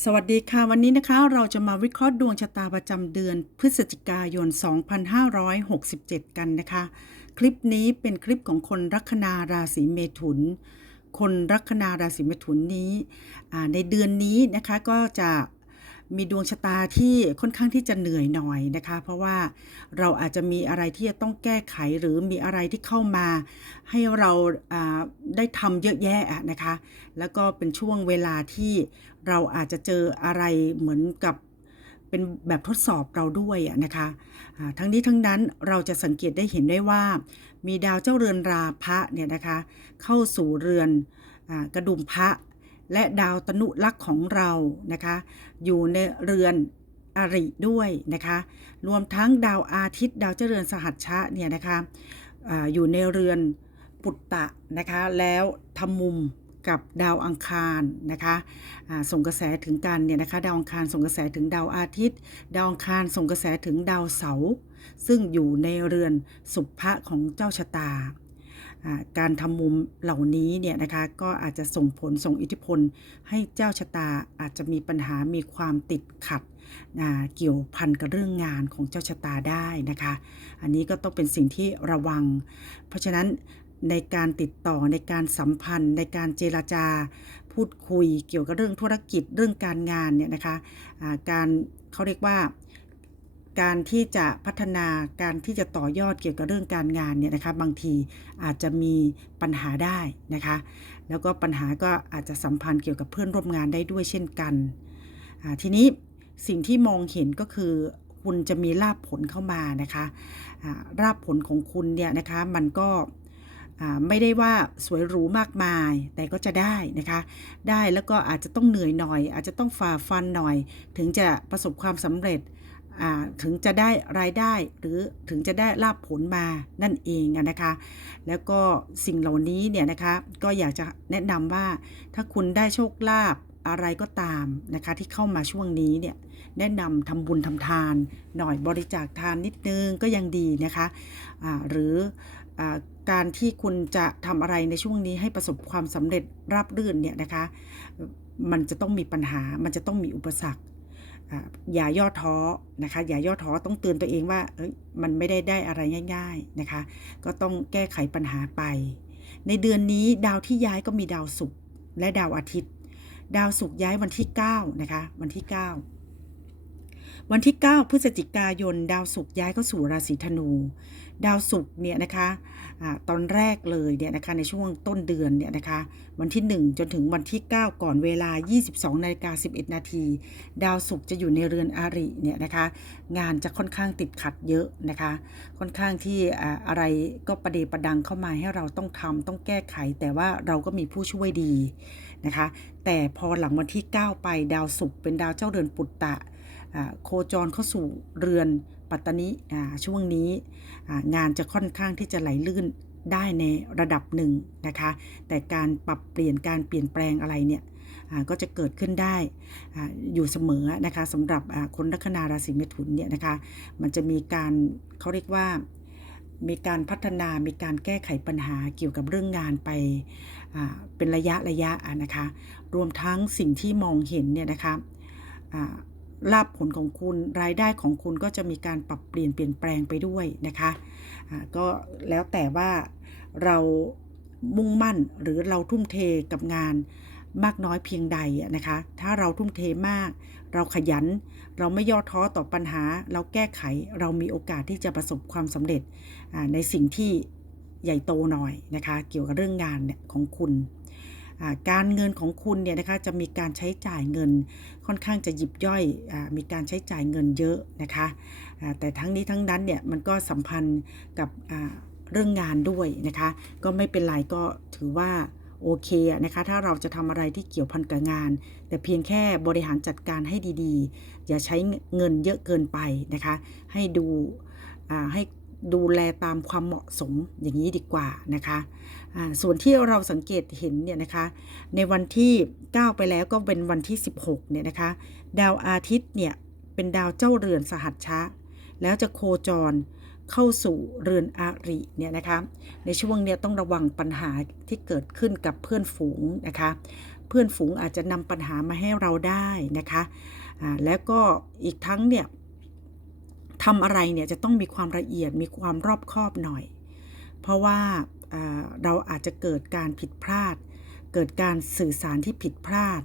สวัสดีค่ะ วันนี้นะคะเราจะมาวิเคราะห์ดวงชะตาประจำเดือนพฤศจิกายน 2567 กันนะคะ คลิปนี้เป็นคลิปของคนลัคนาราศีเมถุน คนลัคนาราศีเมถุนนี้ในเดือนนี้นะคะก็จะ มีดวงชะตาที่ค่อนข้างที่จะเหนื่อยหน่อยนะคะ เพราะว่าเราอาจจะมีอะไรที่จะต้องแก้ไขหรือมีอะไรที่เข้ามา ให้เราได้ทำเยอะแยะอะนะคะ แล้วก็เป็นช่วงเวลาที่เราอาจจะเจออะไรเหมือนกับเป็นแบบทดสอบเราด้วยอะนะคะทั้งนี้ทั้งนั้นเราจะสังเกตได้เห็นได้ว่า มีดาวเจ้าเรือนราพะเนี่ยนะคะ เข้าสู่เรือนอกระดุมพระ และดาวตนุลักษ์ของเรานะคะ อยู่ในเรือนอริด้วยนะคะ รวมทั้งดาวอาทิตย์ ดาวเจริญสหัชชะเนี่ยนะคะออยู่ในเรือนปุตตะนะคะ แล้วทำมุมกับดาวอังคารนะคะส่งกระแสถึงกันเนี่ยนะคะ ดาวอังคารส่งกระแสถึงดาวอาทิตย์ ดาวอังคารส่งกระแสถึงดาวเสาร์ซึ่งอยู่ในเรือนสุภะของเจ้าชะตา การทำมุมเหล่านี้เนี่ยนะคะก็อาจจะส่งผลส่งอิทธิพล ให้เจ้าชะตาอาจจะมีปัญหามีความติดขัดเกี่ยวพันกับเรื่องงานของเจ้าชะตาได้นะคะ อันนี้ก็ต้องเป็นสิ่งที่ระวัง เพราะฉะนั้นในการติดต่อในการสัมพันธ์ ในการเจรจาพูดคุยเกี่ยวกับเรื่องธุรกิจเรื่องการงานเนี่ยนะคะอ่าการเขาเรียกว่า การที่จะพัฒนาการที่จะต่อยอดเกี่ยวกับเรื่องการงานเนี่ยนะคะบางทีอาจจะมีปัญหาได้นะคะ แล้วก็ปัญหาก็อาจจะสัมพันธ์เกี่ยวกับเพื่อนร่วมงานได้ด้วยเช่นกันทีนี้สิ่งที่มองเห็นก็คือคุณจะมีลาบผลเข้ามานะคะลาบผลของคุณเนี่ยนะคะมันก็ไม่ได้ว่าสวยหรูมากมาย แต่ก็จะได้นะคะ ได้แล้วก็อาจจะต้องเหนื่อยหน่อย อาจจะต้องฝ่าฟันหน่อย ถึงจะประสบความสำเร็จ ถึงจะได้รายได้หรือถึงจะได้ลาบผลมานั่นเองนะคะ แล้วก็สิ่งเหล่านี้เนี่ยนะคะก็อยากจะแนะนำว่าถ้าคุณได้โชคลาภอะไรก็ตามนะคะที่เข้ามาช่วงนี้เนี่ยแนะนำทำบุญทำทาน หน่อยบริจาคทานนิดนึงก็ยังดีนะคะอ่าหรืออการที่คุณจะทำอะไรในช่วงนี้ให้ประสบความสำเร็จราบรื่นเนี่ยนะคะมันจะต้องมีปัญหา มันจะต้องมีอุปสรรค อย่าย่อท้อนะคะ อย่าย่อท้อต้องเตือนตัวเองว่าเอ้ยมันไม่ได้ได้อะไรง่าย ๆนะคะ ก็ต้องแก้ไขปัญหาไป ในเดือนนี้ดาวที่ย้ายก็มีดาวศุกร์และดาวอาทิตย์ ดาวศุกร์ย้ายวันที่ 9 นะคะ วันที่ 9 วันที่ 9 พฤศจิกายน ดาวศุกร์ย้ายเข้าสู่ราศีธนู ดาวศุกร์เนี่ยนะคะตอนแรกเลยเนี่ยนะคะในช่วงต้นเดือนเนี่ยนะคะวันที่ 1 จนถึงวันที่ 9 ก่อนเวลา 22นาฬิกา11 นาทีดาวศุกร์จะอยู่ในเรือนอาริเนี่ยนะคะงานจะค่อนข้างติดขัดเยอะนะคะค่อนข้างที่อะไรก็ประเดประดังเข้ามาให้เราต้องทำต้องแก้ไข แต่ว่าเราก็มีผู้ช่วยดีนะคะแต่พอหลังวันที่ 9 ไปดาวศุกร์เป็นดาวเจ้าเรือนปุตตะโคจรเข้าสู่เรือน ปัตตานิอ่าช่วงนี้งานจะค่อนข้างที่จะไหลลื่นได้ในระดับหนึ่งนะคะ แต่การปรับเปลี่ยนการเปลี่ยนแปลงอะไรเนี่ยก็จะเกิดขึ้นได้อยู่เสมอนะคะสำหรับคนลัคนาราศีเมถุนเนี่ยนะคะมันจะมีการเขาเรียกว่ามีการพัฒนา มีการแก้ไขปัญหาเกี่ยวกับเรื่องงานไปเป็นระยะระยะนะคะ รวมทั้งสิ่งที่มองเห็นเนี่ยนะคะ ลาบผลของคุณรายได้ของคุณก็จะมีการปรับเปลี่ยนเปลี่ยนแปลงไปด้วยนะคะก็แล้วแต่ว่าเรามุ่งมั่นหรือเราทุ่มเทกับงานมากน้อยเพียงใดนะคะ ถ้าเราทุ่มเทมาก เราขยัน เราไม่ย่อท้อต่อปัญหา เราแก้ไข เรามีโอกาสที่จะประสบความสำเร็จในสิ่งที่ใหญ่โตหน่อยนะคะ เกี่ยวกับเรื่องงานเนี่ยของคุณ การเงินของคุณเนี่ยนะคะจะมีการใช้จ่ายเงิน ค่อนข้างจะหยิบย่อยอมีการใช้จ่ายเงินเยอะนะคะแต่ทั้งนี้ทั้งนั้นเนี่ยมันก็สัมพันธ์กับเรื่องงานด้วยนะคะก็ไม่เป็นไรก็ถือว่าโอเคนะคะถ้าเราจะทำอะไรที่เกี่ยวพันกับงาน แต่เพียงแค่บริหารจัดการให้ดีๆ อย่าใช้เงินเยอะเกินไปนะคะให้ดูให้ ดูแลตามความเหมาะสมอย่างนี้ดีกว่านะคะส่วนที่เราสังเกตเห็นเนี่ยนะคะ ในวันที่ 9 ไปแล้วก็เป็นวันที่ 16เนี่ยนะคะ ดาวอาทิตย์เนี่ยเป็นดาวเจ้าเรือนสหัชชะ แล้วจะโคจรเข้าสู่เรือนอาริเนี่ยนะคะ ในช่วงเนี้ยต้องระวังปัญหาที่เกิดขึ้นกับเพื่อนฝูงนะคะ เพื่อนฝูงอาจจะนำปัญหามาให้เราได้นะคะ แล้วก็อีกทั้งเนี่ย ทำอะไรเนี่ยจะต้องมีความละเอียดมีความรอบคอบหน่อย เพราะว่าอ่าเราอาจจะเกิดการผิดพลาด เกิดการสื่อสารที่ผิดพลาด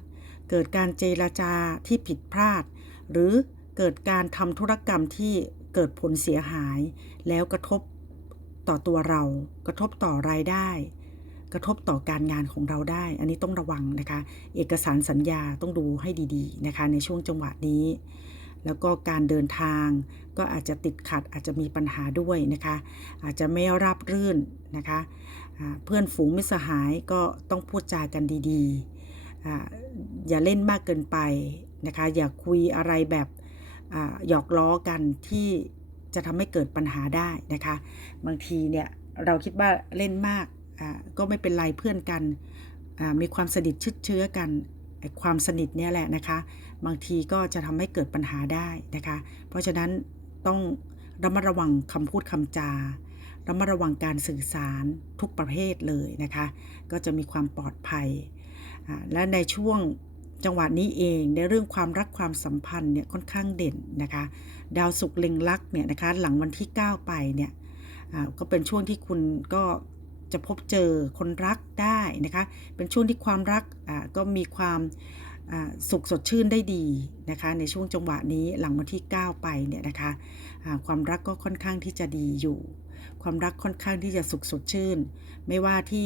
เกิดการเจรจาที่ผิดพลาด หรือเกิดการทำธุรกรรมที่เกิดผลเสียหาย แล้วกระทบต่อตัวเรา กระทบต่อรายได้ กระทบต่อการงานของเราได้ อันนี้ต้องระวังนะคะ เอกสารสัญญาต้องดูให้ดี ๆ นะคะ ในช่วงจังหวะนี้ แล้วก็การเดินทาง ก็อาจจะติดขัดอาจจะมีปัญหาด้วยนะคะ อาจจะไม่ราบรื่นนะคะเพื่อนฝูงมิสหายก็ต้องพูดจากันดีๆออย่าเล่นมากเกินไปนะคะ อย่าคุยอะไรแบบหยอกล้อกันที่จะทำให้เกิดปัญหาได้นะคะ บางทีเนี่ยเราคิดว่าเล่นมากก็ไม่เป็นไรเพื่อนกันมีความสนิทชิดเชื้อกัน ความสนิทเนี่ยแหละนะคะ บางทีก็จะทำให้เกิดปัญหาได้นะคะ เพราะฉะนั้นต้องระมัดระวังคำพูดคำจาระมัดระวังการสื่อสารทุกประเภทเลยนะคะ ก็จะมีความปลอดภัย และในช่วงจังหวะนี้เองในเรื่องความรักความสัมพันธ์เนี่ยค่อนข้างเด่นนะคะ ดาวศุกร์เล็งลักเนี่ยนะคะหลังวันที่ 9 ไปเนี่ยก็เป็นช่วงที่คุณก็ จะพบเจอคนรักได้นะคะ เป็นช่วงที่ความรักก็มีความสุขสดชื่นได้ดีนะคะ ในช่วงจังหวะนี้หลังวันที่ 9 ไปเนี่ยนะคะอ่าความรักก็ค่อนข้างที่จะดีอยู่ ความรักค่อนข้างที่จะสุขสดชื่น ไม่ว่าที่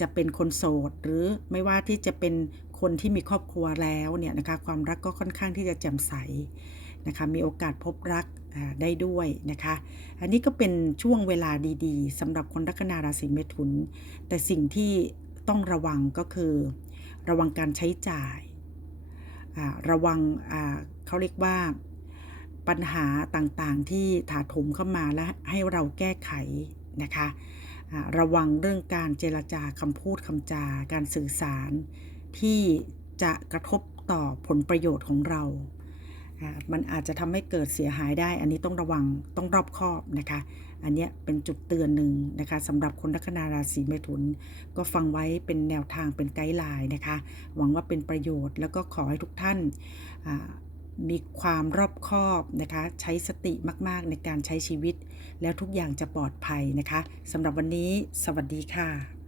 จะเป็นคนโสด หรือไม่ว่าที่จะเป็นคนที่มีครอบครัวแล้วเนี่ยนะคะ ความรักก็ค่อนข้างที่จะแจ่มใส นะคะมีโอกาสพบรักได้ด้วยนะคะ อันนี้ก็เป็นช่วงเวลาดีๆสำหรับคนลัคนาราศีเมถุน แต่สิ่งที่ต้องระวังก็คือ ระวังการใช้จ่าย ระวังเขาเรียกว่าปัญหาต่างๆที่ถาโถมเข้ามาและให้เราแก้ไขนะคะระวังเรื่องการเจรจาคำพูดคำจา การสื่อสารที่จะกระทบต่อผลประโยชน์ของเรา มันอาจจะทำให้เกิดเสียหายได้ อันนี้ต้องระวังต้องรอบคอบนะคะ อันนี้เป็นจุดเตือนหนึ่งนะคะสำหรับคนลัคนาราศีเมถุน ก็ฟังไว้เป็นแนวทางเป็นไกด์ไลน์นะคะ หวังว่าเป็นประโยชน์ แล้วก็ขอให้ทุกท่านมีความรอบคอบนะคะ ใช้สติมากๆในการใช้ชีวิต แล้วทุกอย่างจะปลอดภัยนะคะสำหรับวันนี้ สวัสดีค่ะ